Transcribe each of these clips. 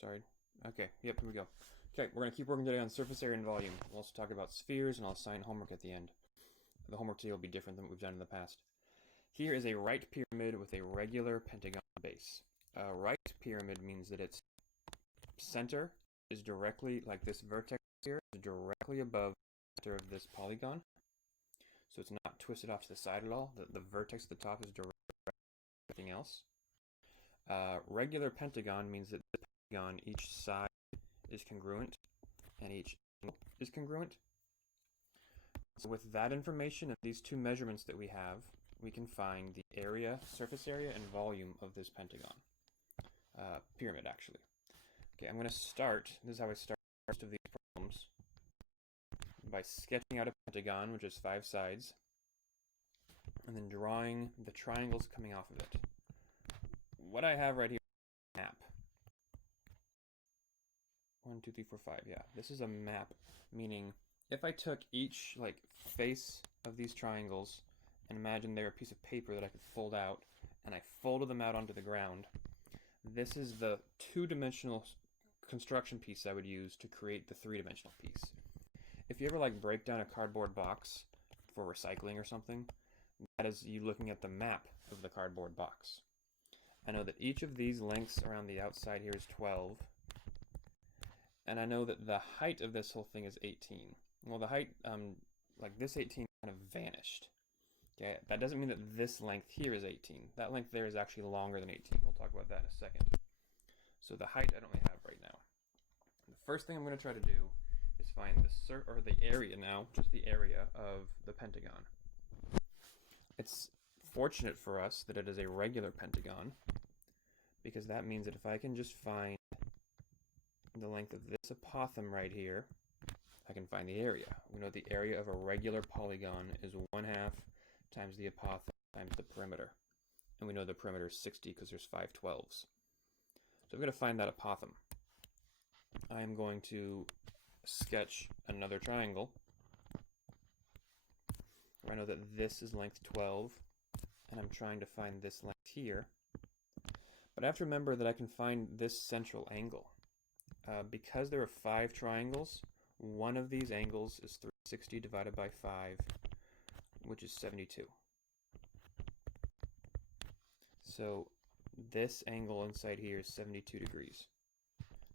sorry. Okay, yep, here we go. Okay, we're going to keep working today on surface area and volume. We'll also talk about spheres, and I'll assign homework at the end. The homework today will be different than what we've done in the past. Here is a right pyramid with a regular pentagon base. A right pyramid means that its center is directly, like this vertex here, is directly above the center of this polygon. So it's not twisted off to the side at all. The vertex at the top is directly above everything else. Regular pentagon means that the pentagon, each side is congruent and each angle is congruent. So with that information and these two measurements that we have, we can find the area, surface area, and volume of this pentagon. Pyramid, actually. Okay, I'm going to start, this is how I start most of these problems, by sketching out a pentagon, which is 5 sides, and then drawing the triangles coming off of it. What I have right here is a map. 1, 2, 3, 4, 5, yeah. This is a map, meaning if I took each face of these triangles and imagine they're a piece of paper that I could fold out, and I folded them out onto the ground, this is the 2-dimensional construction piece I would use to create the 3-dimensional piece. If you ever break down a cardboard box for recycling or something, that is you looking at the map of the cardboard box. I know that each of these lengths around the outside here is 12, and I know that the height of this whole thing is 18. Well, the height, this 18 kind of vanished. Okay, that doesn't mean that this length here is 18. That length there is actually longer than 18. We'll talk about that in a second. So the height I don't really have right now. The first thing I'm going to try to do is find the area now, just the area of the pentagon. It's fortunate for us that it is a regular pentagon, because that means that if I can just find the length of this apothem right here, I can find the area. We know the area of a regular polygon is 1/2 times the apothem times the perimeter. And we know the perimeter is 60 because there's 5 12s. So I'm going to find that apothem. I'm going to sketch another triangle where I know that this is length 12, and I'm trying to find this length here. But I have to remember that I can find this central angle. Because there are 5 triangles, one of these angles is 360 divided by 5, which is 72. So this angle inside here is 72 degrees.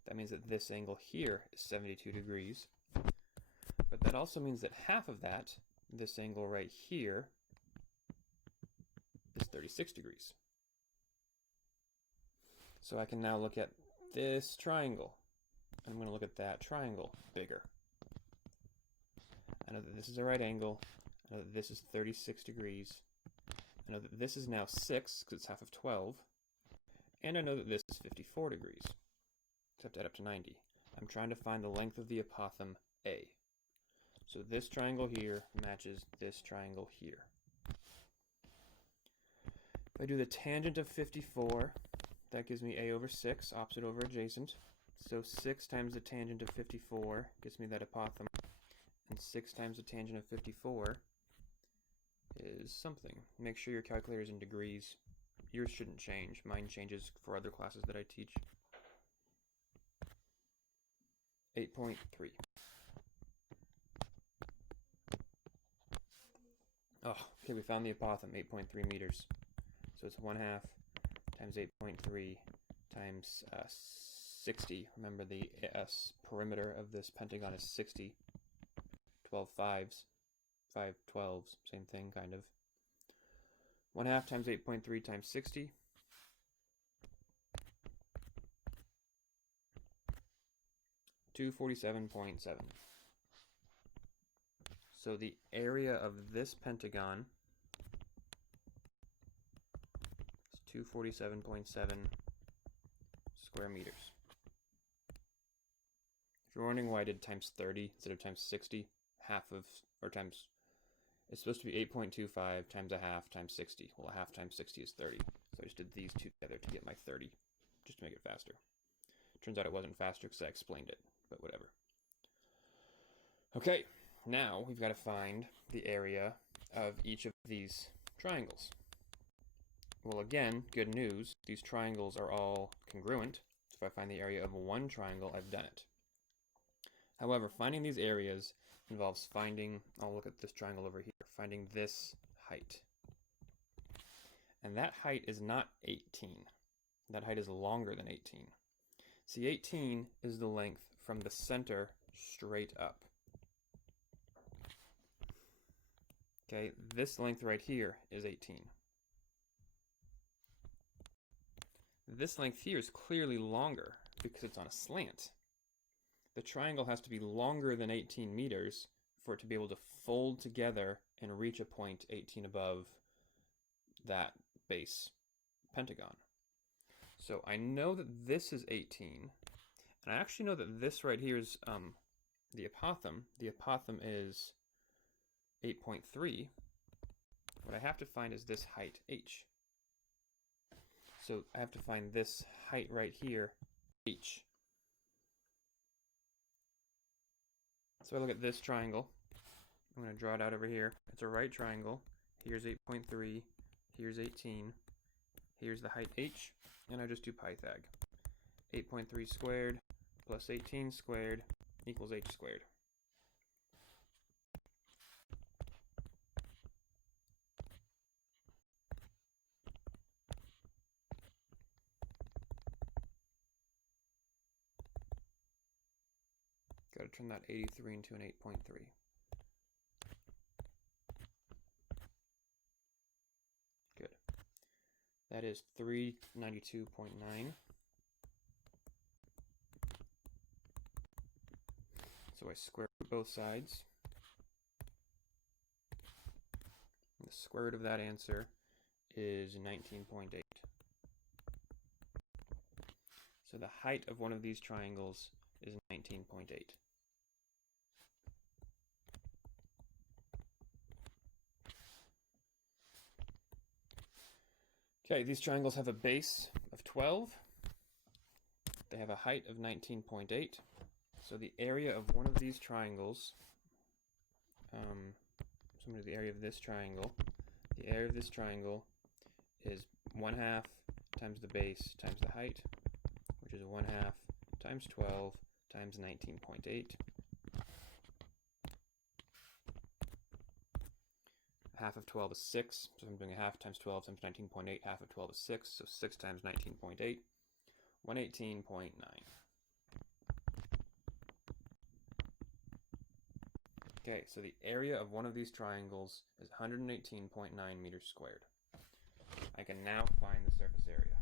That means that this angle here is 72 degrees. But that also means that half of that, this angle right here, is 36 degrees. So I can now look at this triangle. I'm going to look at that triangle bigger. I know that this is a right angle. I know that this is 36 degrees. I know that this is now 6 because it's half of 12. And I know that this is 54 degrees. Except add up to 90. I'm trying to find the length of the apothem A. So this triangle here matches this triangle here. If I do the tangent of 54, that gives me A over 6, opposite over adjacent. So 6 times the tangent of 54 gives me that apothem. And 6 times the tangent of 54 is something. Make sure your calculator is in degrees. Yours shouldn't change. Mine changes for other classes that I teach. 8.3. Oh, okay, we found the apothem, 8.3 meters. So it's 1/2 times 8.3 times 60. Remember, the perimeter of this pentagon is 60. 12 5s, 5 12s, same thing, kind of. 1/2 times 8.3 times 60. 247.7. So the area of this pentagon is 247.7 square meters. If you're wondering why I did times 30 instead of times 60, it's supposed to be 8.25 times 1/2 times 60. Well, 1/2 times 60 is 30. So I just did these two together to get my 30, just to make it faster. Turns out it wasn't faster because I explained it, but whatever. Okay, now we've got to find the area of each of these triangles. Well, again, good news, these triangles are all congruent, So if I find the area of one triangle, I've done it. However, finding these areas involves finding, I'll look at this triangle over here, finding this height. And that height is not 18. That height is longer than 18. See, 18 is the length from the center straight up. Okay, this length right here is 18. This length here is clearly longer because it's on a slant. The triangle has to be longer than 18 meters for it to be able to fold together and reach a point 18 above that base pentagon. So I know that this is 18, and I actually know that this right here is the apothem. The apothem is 8.3. What I have to find is this height, h. So I have to find this height right here, h. So I look at this triangle. I'm going to draw it out over here. It's a right triangle. Here's 8.3. Here's 18. Here's the height h. And I just do Pythag. 8.3 squared plus 18 squared equals h squared. Got to turn that 83 into an 8.3. Good. That is 392.9. So I square root both sides. The square root of that answer is 19.8. So the height of one of these triangles is 19.8. Okay, these triangles have a base of 12. They have a height of 19.8. So the area of one of these triangles, so I'm going to do the area of this triangle. The area of this triangle is 1/2 times the base times the height, which is 1/2 times 12 times 19.8. Half of 12 is 6, so I'm doing 1/2 times 12 times 19.8. Half of 12 is 6, so 6 times 19.8, 118.9. Okay, so the area of one of these triangles is 118.9 meters squared. I can now find the surface area.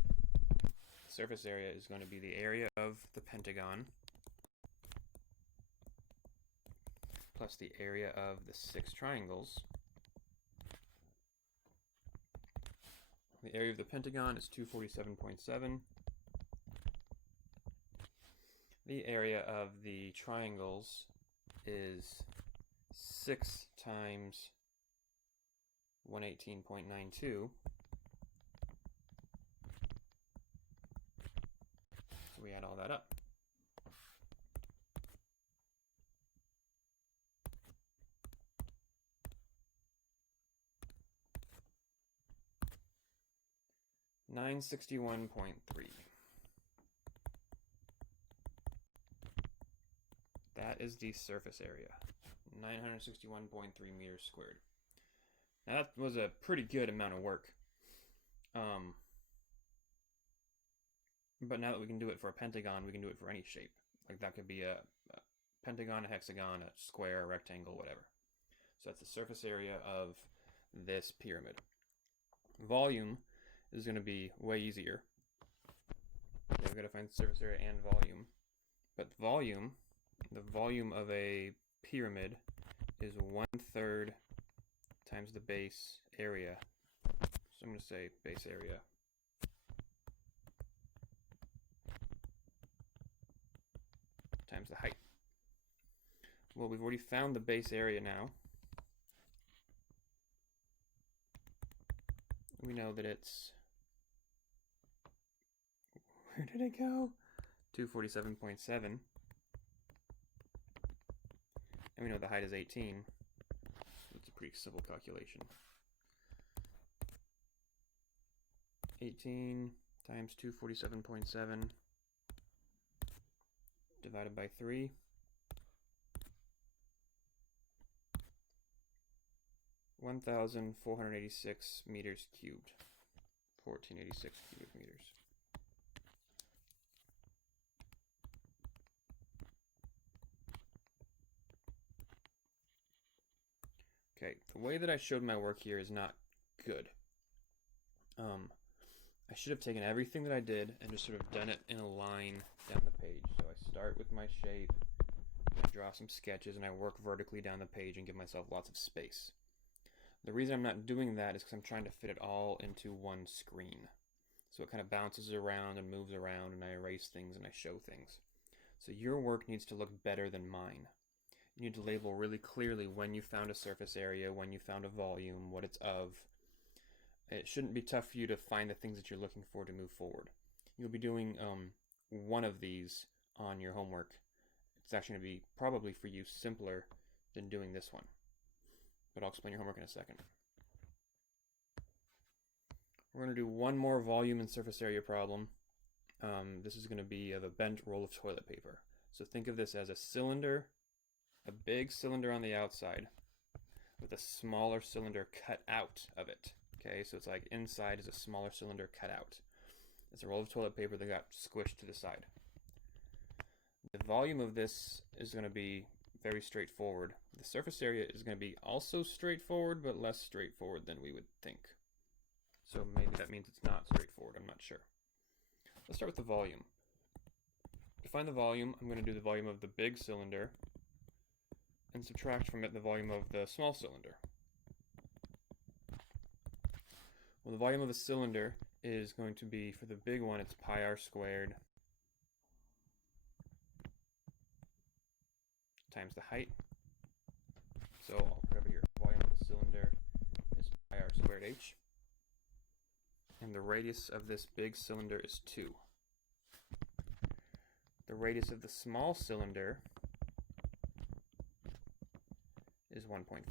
The surface area is going to be the area of the pentagon plus the area of the 6 triangles. The area of the pentagon is 247.7. The area of the triangles is 6 times 118.92. So we add all that up. $961.3. That is the surface area. 961.3 meters squared. Now that was a pretty good amount of work. But now that we can do it for a pentagon, we can do it for any shape. Like that could be a pentagon, a hexagon, a square, a rectangle, whatever. So that's the surface area of this pyramid. Volume is going to be way easier. Okay, we've got to find surface area and volume. But volume, the volume of a pyramid is 1/3 times the base area. So I'm going to say base area times the height. Well, we've already found the base area now. We know that it's, where did it go? 247.7. And we know the height is 18. It's a pretty simple calculation. 18 times 247.7 divided by 3. (1,486 meters cubed). 1486 cubic meters. Okay, the way that I showed my work here is not good. I should have taken everything that I did and just sort of done it in a line down the page. So I start with my shape, I draw some sketches, and I work vertically down the page and give myself lots of space. The reason I'm not doing that is because I'm trying to fit it all into one screen. So it kind of bounces around and moves around, and I erase things and I show things. So your work needs to look better than mine. You need to label really clearly when you found a surface area, when you found a volume, what it's of. It shouldn't be tough for you to find the things that you're looking for to move forward. You'll be doing one of these on your homework. It's actually going to be probably for you simpler than doing this one. But I'll explain your homework in a second. We're going to do one more volume and surface area problem. This is going to be of a bent roll of toilet paper. So think of this as a cylinder, a big cylinder on the outside with a smaller cylinder cut out of it. Okay, so it's like inside is a smaller cylinder cut out. It's a roll of toilet paper that got squished to the side. The volume of this is going to be very straightforward. The surface area is going to be also straightforward, but less straightforward than we would think. So maybe that means it's not straightforward, I'm not sure. Let's start with the volume. To find the volume, I'm going to do the volume of the big cylinder and subtract from it the volume of the small cylinder. Well, the volume of the cylinder is going to be, for the big one, it's pi r squared times the height. So I'll put over here, volume of the cylinder is pi r squared h. And the radius of this big cylinder is 2. The radius of the small cylinder is 1.5.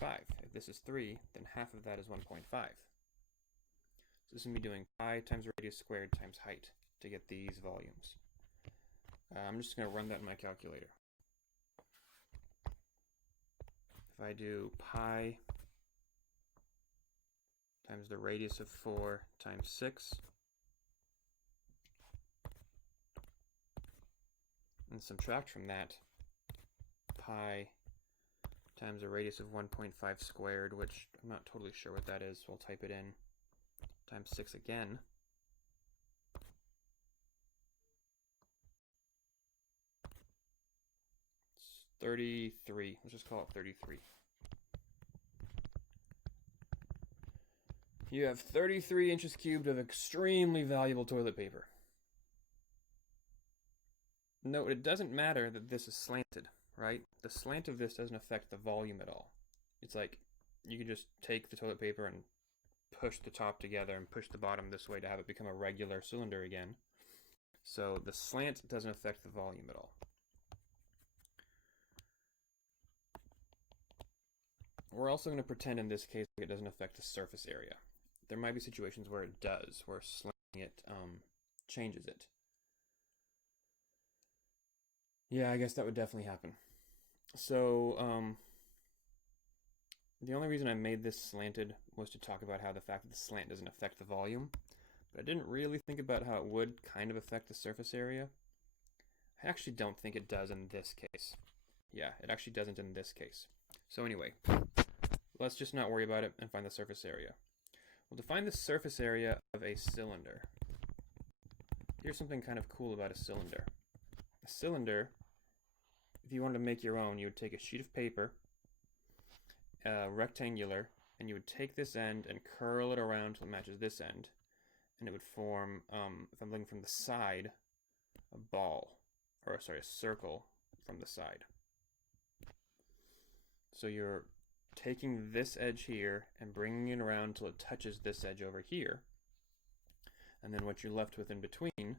If this is 3, then half of that is 1.5. So this is going to be doing pi times radius squared times height to get these volumes. I'm just going to run that in my calculator. If I do pi times the radius of 4 times 6, and subtract from that pi times the radius of 1.5 squared, which I'm not totally sure what that is, so I'll type it in, times 6 again. It's 33. Let's just call it 33. You have 33 inches cubed of extremely valuable toilet paper. Note, it doesn't matter that this is slanted, right? The slant of this doesn't affect the volume at all. It's like you can just take the toilet paper and push the top together and push the bottom this way to have it become a regular cylinder again. So the slant doesn't affect the volume at all. We're also going to pretend in this case it doesn't affect the surface area. There might be situations where it does, where slanting it changes it. Yeah, I guess that would definitely happen. So the only reason I made this slanted was to talk about how the fact that the slant doesn't affect the volume, but I didn't really think about how it would kind of affect the surface area. I actually don't think it does in this case. Yeah, it actually doesn't in this case. So anyway, let's just not worry about it and find the surface area. We'll define the surface area of a cylinder. Here's something kind of cool about a cylinder. A cylinder, if you wanted to make your own, you would take a sheet of paper, rectangular, and you would take this end and curl it around until it matches this end, and it would form, if I'm looking from the side, a ball, or sorry, a circle from the side. So you're taking this edge here and bringing it around until it touches this edge over here, and then what you're left with in between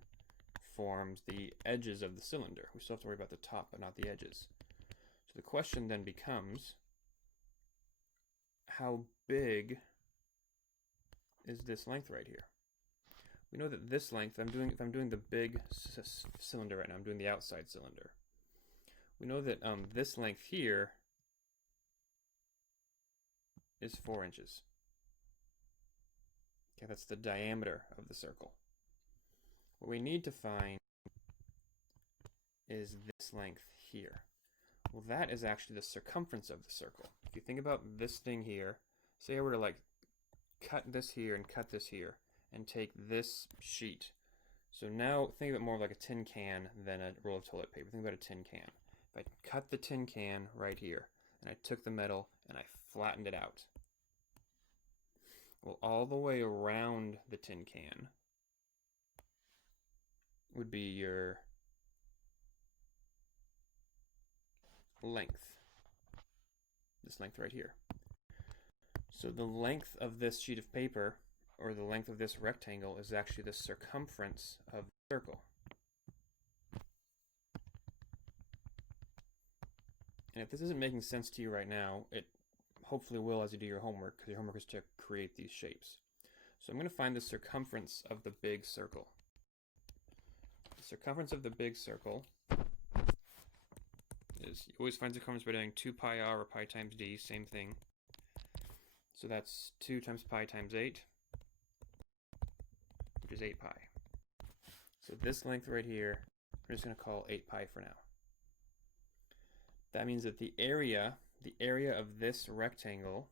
forms the edges of the cylinder. We still have to worry about the top, but not the edges. So the question then becomes, how big is this length right here? We know that this length, if I'm doing the big cylinder right now, I'm doing the outside cylinder. we know that this length here is 4 inches. Okay, that's the diameter of the circle. What we need to find is this length here. Well, that is actually the circumference of the circle. If you think about this thing here, say I were to like cut this here and cut this here and take this sheet. So now think of it more like a tin can than a roll of toilet paper. Think about a tin can. If I cut the tin can right here and I took the metal and I flattened it out, well, all the way around the tin can would be your length. This length right here. So the length of this sheet of paper, or the length of this rectangle, is actually the circumference of the circle. And if this isn't making sense to you right now, it hopefully will as you do your homework, because your homework is to create these shapes. So I'm going to find the circumference of the big circle. The circumference of the big circle is, you always find circumference by doing 2 pi r or pi times d, same thing. So that's 2 times pi times 8, which is 8 pi. So this length right here, we're just going to call 8 pi for now. That means that the area of this rectangle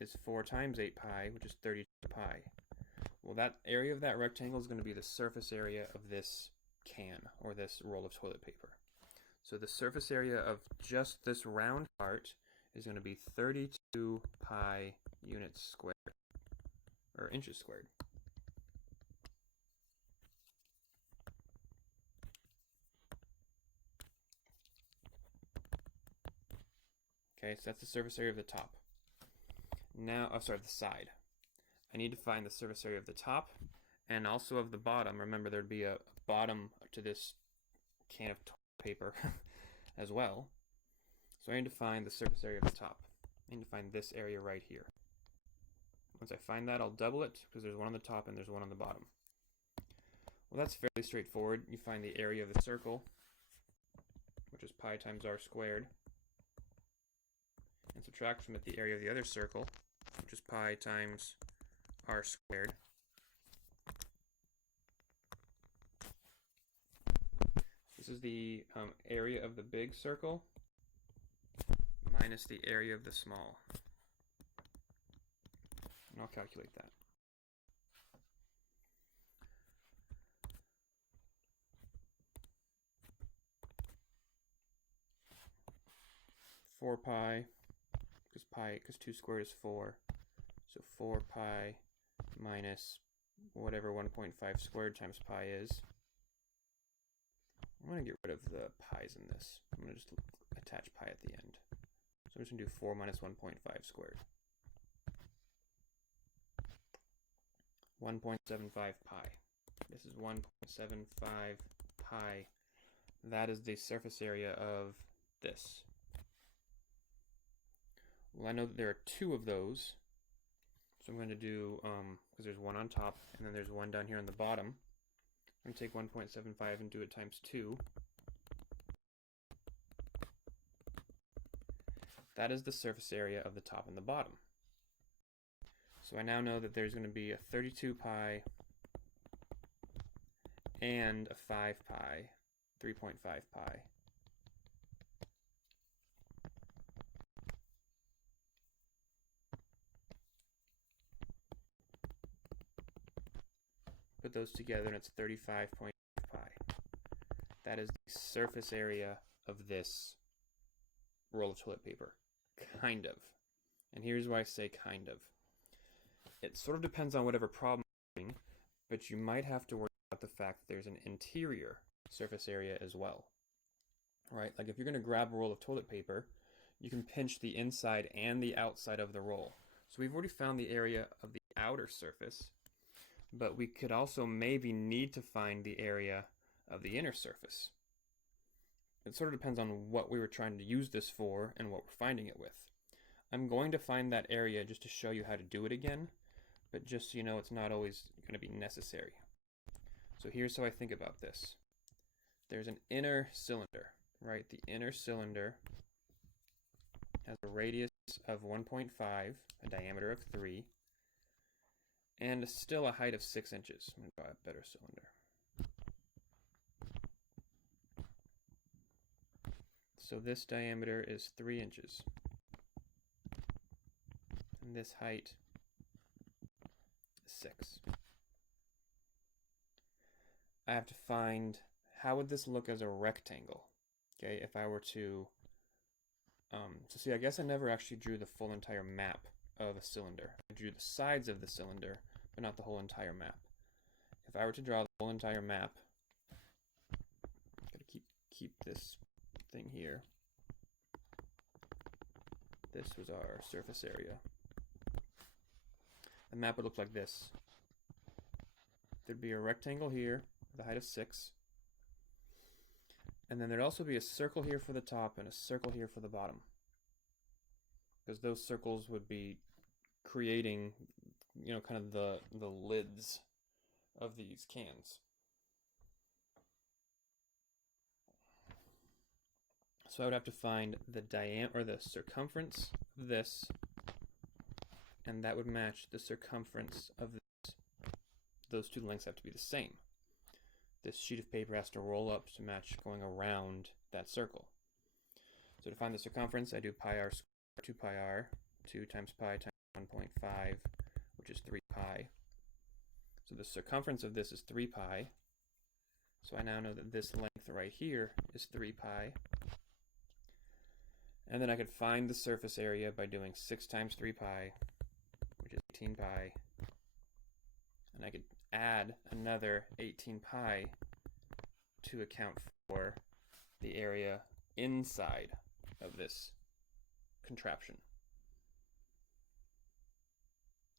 is 4 times 8 pi, which is 32 pi. Well, that area of that rectangle is going to be the surface area of this can, or this roll of toilet paper. So the surface area of just this round part is going to be 32 pi units squared, or inches squared. Okay, so that's the surface area of the top. Now, the side. I need to find the surface area of the top and also of the bottom. Remember, there'd be a bottom to this can of toilet paper as well. So I need to find the surface area of the top. I need to find this area right here. Once I find that, I'll double it, because there's one on the top and there's one on the bottom. Well, that's fairly straightforward. You find the area of the circle, which is pi times r squared, and subtract from it the area of the other circle, which is pi times r squared. This is the area of the big circle minus the area of the small. And I'll calculate that. Four pi, because 2 squared is 4. So 4 pi minus whatever 1.5 squared times pi is. I'm going to get rid of the pi's in this. I'm going to just attach pi at the end. So I'm just going to do 4 minus 1.5 squared. 1.75 pi. This is 1.75 pi. That is the surface area of this. Well, I know that there are 2 of those. So I'm going to do, because there's one on top, and then there's one down here on the bottom. I'm going to take 1.75 and do it times 2. That is the surface area of the top and the bottom. So I now know that there's going to be a 32 pi and a 5 pi, 3.5 pi. Put those together and it's 35.5 pi. That is the surface area of this roll of toilet paper. Kind of. And here's why I say kind of. It sort of depends on whatever problem you're having, but you might have to worry about the fact that there's an interior surface area as well. Right? Like if you're going to grab a roll of toilet paper, you can pinch the inside and the outside of the roll. So we've already found the area of the outer surface, but we could also maybe need to find the area of the inner surface. It sort of depends on what we were trying to use this for and what we're finding it with. I'm going to find that area just to show you how to do it again, but just so you know, it's not always going to be necessary. So here's how I think about this. There's an inner cylinder right, the inner cylinder has a radius of 1.5, a diameter of 3, and still a height of 6 inches. I'm going to buy a better cylinder. So this diameter is 3 inches. And this height is 6. I have to find, how would this look as a rectangle? Okay, if I were to, so see, I guess I never actually drew the full entire map of a cylinder. I drew the sides of the cylinder, but not the whole entire map. If I were to draw the whole entire map, gotta keep this thing here. This was our surface area. The map would look like this. There'd be a rectangle here with a height of 6. And then there'd also be a circle here for the top and a circle here for the bottom. Because those circles would be creating, you know, kind of the lids of these cans. So I would have to find the diameter or the circumference of this, and that would match the circumference of this. Those two lengths have to be the same. This sheet of paper has to roll up to match going around that circle. So to find the circumference, I do pi r squared 2 pi r, 2 times pi times 1.5, which is 3 pi. So the circumference of this is 3 pi. So I now know that this length right here is 3 pi. And then I could find the surface area by doing 6 times 3 pi, which is 18 pi. And I could add another 18 pi to account for the area inside of this contraption.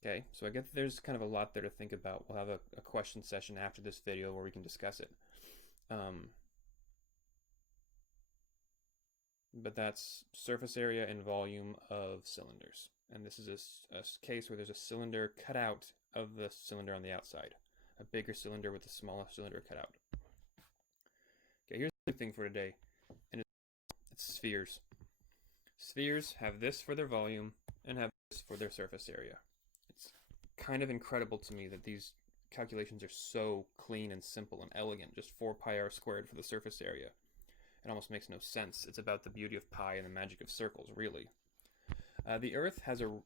Okay, so I guess there's kind of a lot there to think about. We'll have a question session after this video where we can discuss it. But that's surface area and volume of cylinders. And this is a case where there's a cylinder cut out of the cylinder on the outside. A bigger cylinder with a smaller cylinder cut out. Okay, here's the thing for today. And it's spheres. Spheres have this for their volume and have this for their surface area. It's kind of incredible to me that these calculations are so clean and simple and elegant. Just 4 pi r squared for the surface area. It almost makes no sense. It's about the beauty of pi and the magic of circles, really. The Earth has a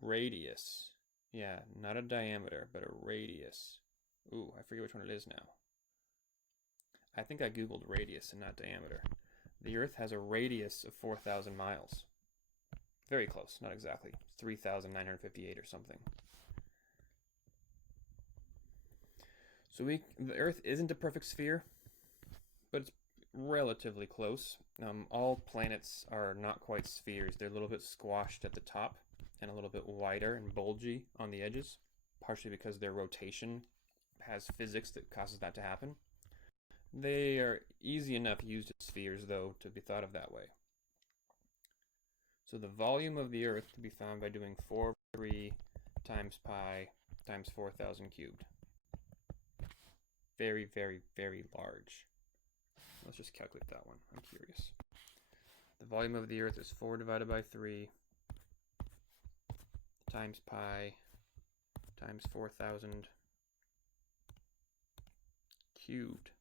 radius. Yeah, not a diameter, but a radius. Ooh, I forget which one it is now. I think I googled radius and not diameter. The Earth has a radius of 4,000 miles. Very close, not exactly. 3,958 or something. So the Earth isn't a perfect sphere, but it's relatively close. All planets are not quite spheres. They're a little bit squashed at the top and a little bit wider and bulgy on the edges, partially because their rotation has physics that causes that to happen. They are easy enough used as spheres, though, to be thought of that way. So the volume of the Earth can be found by doing 4/3 times pi times 4,000 cubed. Very, very, very large. Let's just calculate that one. I'm curious. The volume of the Earth is 4 divided by 3 times pi times 4,000 cubed.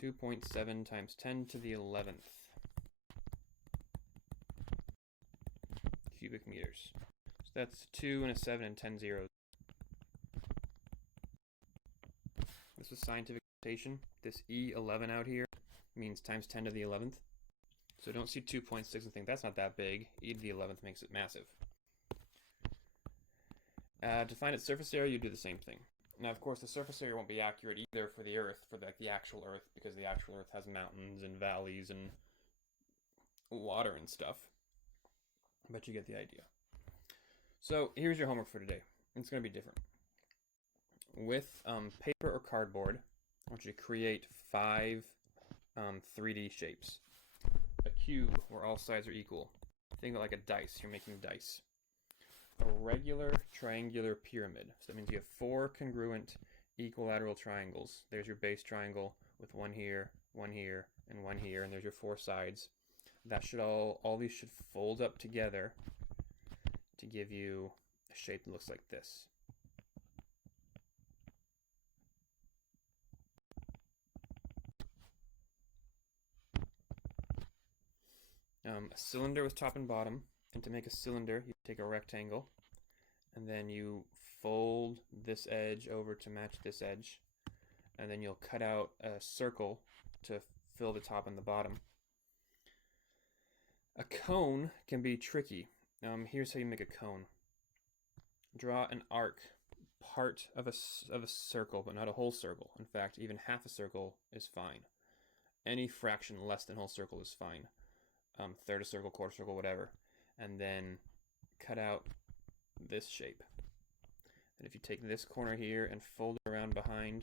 2.7 times 10 to the 11th cubic meters. So that's 2 and a 7 and 10 zeros. This is scientific notation. This E11 out here means times 10 to the 11th. So don't see 2.6 and think that's not that big. E to the 11th makes it massive. To find its surface area, you do the same thing. Now, of course, the surface area won't be accurate either for the Earth, for the actual Earth, because the actual Earth has mountains and valleys and water and stuff. But you get the idea. So here's your homework for today. It's going to be different. With paper or cardboard, I want you to create 5 3D shapes. A cube where all sides are equal. Think of it like a dice. You're making dice. A regular triangular pyramid. So that means you have 4 congruent equilateral triangles. There's your base triangle with one here, and one here, and there's your four sides. That should all these should fold up together to give you a shape that looks like this. A cylinder with top and bottom, and to make a cylinder, you take a rectangle, and then you fold this edge over to match this edge, and then you'll cut out a circle to fill the top and the bottom. A cone can be tricky. Here's how you make a cone. Draw an arc, part of a circle, but not a whole circle. In fact, even half a circle is fine. Any fraction less than whole circle is fine. Third a circle, quarter circle, whatever. And then cut out this shape. And if you take this corner here and fold it around behind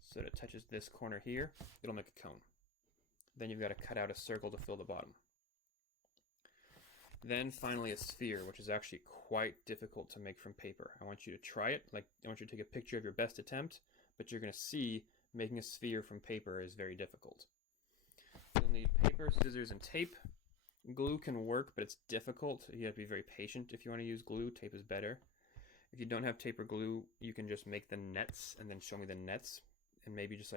so that it touches this corner here, it'll make a cone. Then you've got to cut out a circle to fill the bottom. Then finally a sphere, which is actually quite difficult to make from paper. I want you to try it. I want you to take a picture of your best attempt, but you're going to see making a sphere from paper is very difficult. You'll need paper, scissors, and tape. Glue can work, but it's difficult. You have to be very patient if you want to use glue. Tape is better. If you don't have tape or glue, you can just make the nets and then show me the nets and maybe just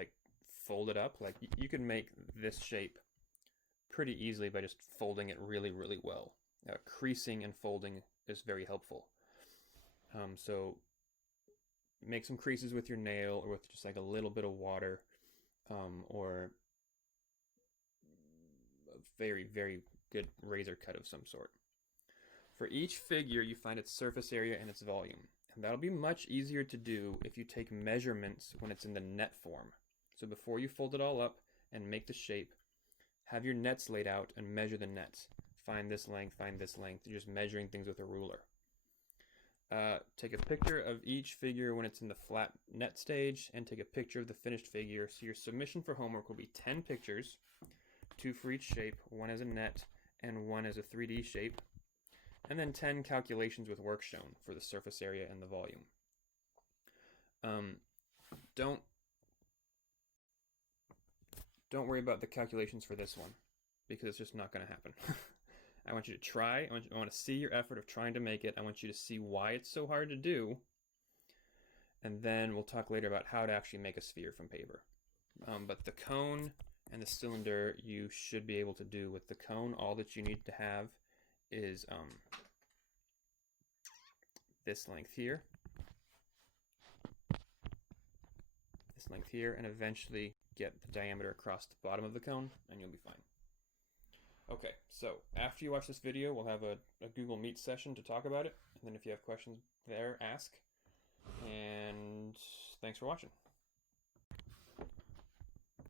fold it up. You can make this shape pretty easily by just folding it really, really well. Creasing and folding is very helpful. So make some creases with your nail or with just a little bit of water, or a very, very good razor cut of some sort. For each figure, you find its surface area and its volume. And that'll be much easier to do if you take measurements when it's in the net form. So before you fold it all up and make the shape, have your nets laid out and measure the nets. Find this length, find this length. You're just measuring things with a ruler. Take a picture of each figure when it's in the flat net stage and take a picture of the finished figure. So your submission for homework will be 10 pictures, 2 for each shape, 1 as a net and 1 as a 3D shape, and then 10 calculations with work shown for the surface area and the volume. Don't worry about the calculations for this one because it's just not going to happen. I want you to try. I want to see your effort of trying to make it. I want you to see why it's so hard to do. And then we'll talk later about how to actually make a sphere from paper. But the cone and the cylinder you should be able to do. With the cone, all that you need to have is this length here, and eventually get the diameter across the bottom of the cone, and you'll be fine. Okay, so after you watch this video, we'll have a Google Meet session to talk about it, and then if you have questions there, ask. And thanks for watching.